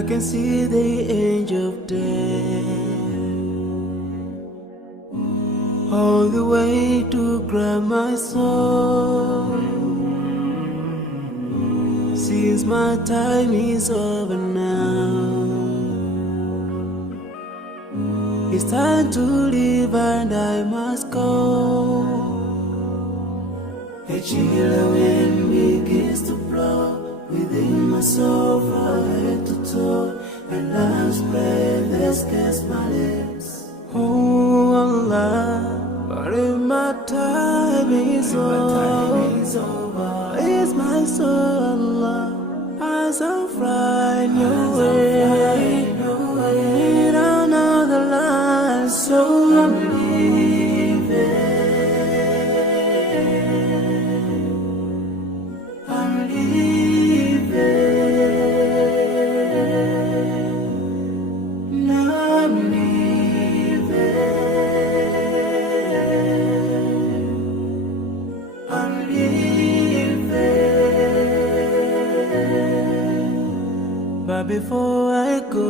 I can see the angel of death all the way to grab my soul. Since my time is over now, it's time to leave and I must go. A chill wind begins to blow within my soul from head to toe, and love's breath escapes my lips. Oh Allah, but if my time is over, it's my soul, Allah, as I'm flying away down another line, so I'm leaving. I'm leaving. Now I'm leaving. I'm leaving. But before I go,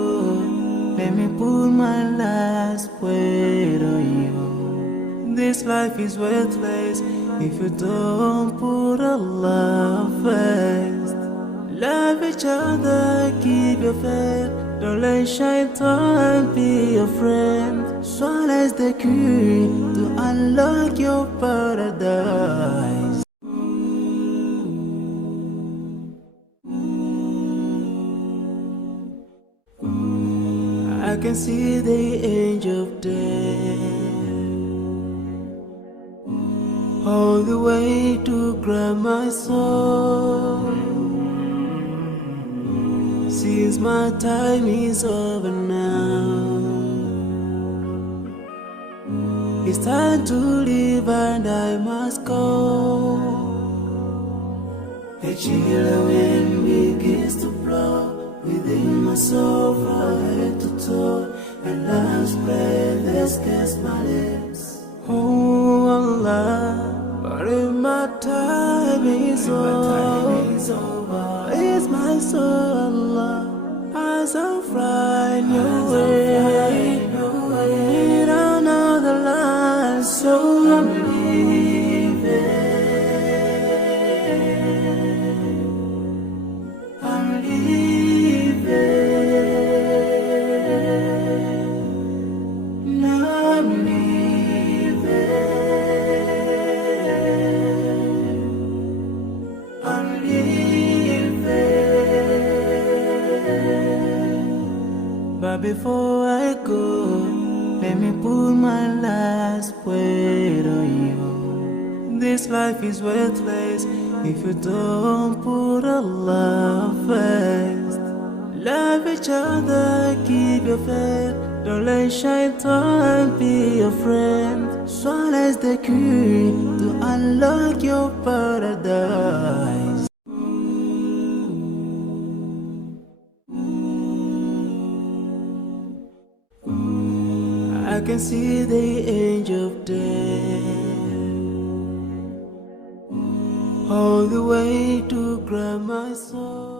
let me put my last word on you. This life is worthless if you don't put Allah first. Love each other, keep your faith. Don't let shaitan be your friend. Swallow the key to unlock your paradise. I can see the angel of death all the way to grab my soul. Since my time is over now, it's time to leave and I must go. A chill wind begins to blow within my soul from head to toe, and love's breath escapes my lips. Oh Allah, but if my time is over, it's my soul, Allah, as I'm flying away down another line, so I'm leaving. I'm leaving. Now I'm leaving. I'm leaving. But before I go, let me put my last word on you. This life is worthless if you don't put Allah first. Love each other, keep your faith. Don't let shaitan be your friend. Swallow the key to unlock your paradise. I can see the angel of death all the way to grab my soul.